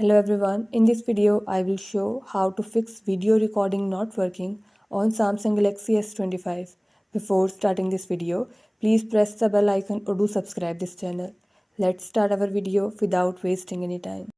Hello everyone, in this video I will show how to fix video recording not working on Samsung Galaxy S25. Before starting this video, please press the bell icon or do subscribe this channel. Let's start our video without wasting any time.